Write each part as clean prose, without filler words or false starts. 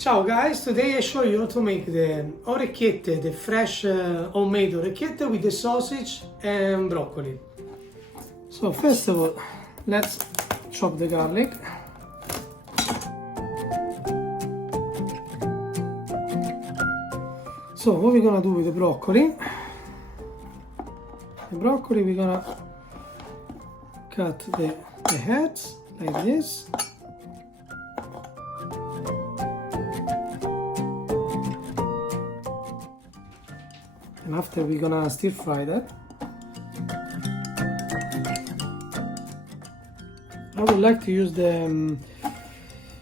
Ciao guys, today I show you how to make the orecchiette, the fresh homemade orecchiette with the sausage and broccoli. So first of all, let's chop the garlic. So what we're gonna do with the broccoli? The broccoli we're gonna cut the heads like this. And after we're gonna stir fry that. I would like to use the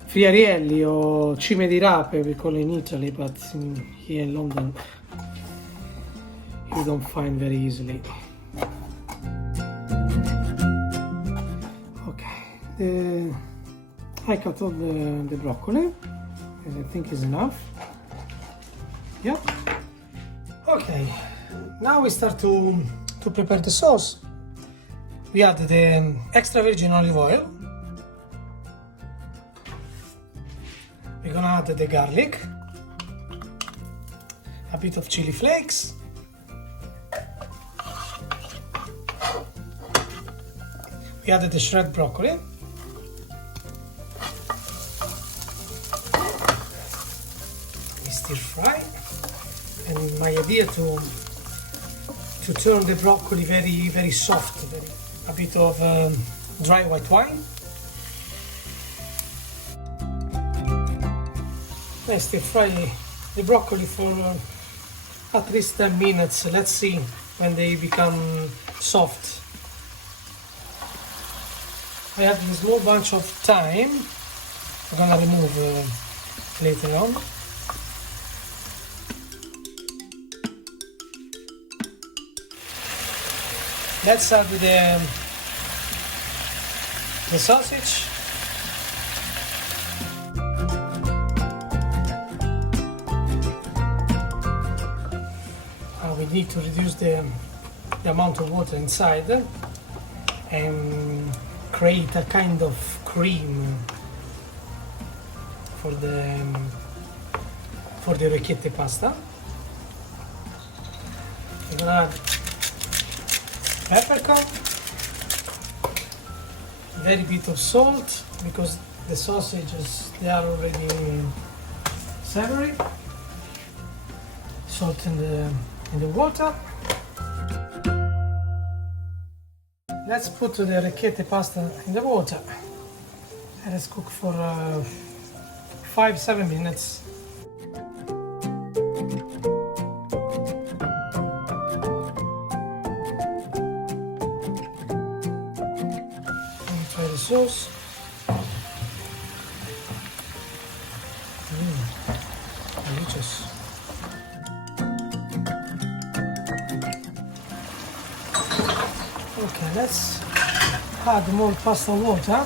friarielli or cime di rape, we call it in Italy, but here in London you don't find very easily. Okay, I cut off the broccoli, as I think is enough. Yeah. Okay, now we start to prepare the sauce. We add the extra virgin olive oil. We're gonna add the garlic, a bit of chili flakes, we added the shredded broccoli, we stir fry. And my idea to turn the broccoli very soft, a bit of dry white wine. I stir fry the broccoli for at least 10 minutes. Let's see when they become soft. I have a small bunch of thyme. I'm gonna remove later on. Let's add the sausage. We need to reduce the amount of water inside and create a kind of cream for the orecchiette pasta. We're gonna add peppercorn, very bit of salt because the sausages they are already savory. Salt in the water. Let's put the orecchiette pasta in the water and let's cook for 5-7 minutes. Try the sauce. Delicious. Okay, let's add more pasta water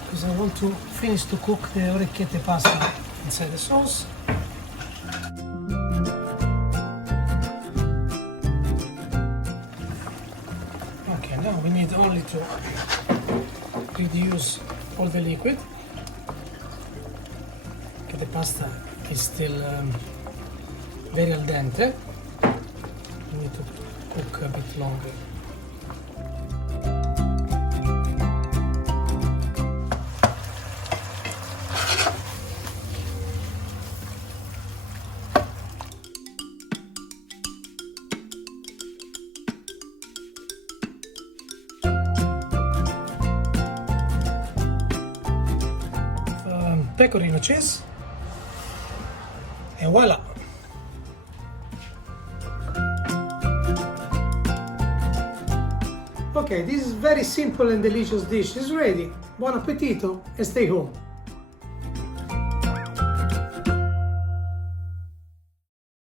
because I want to finish to cook the orecchiette pasta inside the sauce. Okay, now we need only to reduce all the liquid. Okay, the pasta is still very al dente. We need to cook a bit longer. Pecorino cheese, and voila! Okay, this is very simple and delicious dish is ready. Buon appetito and stay home.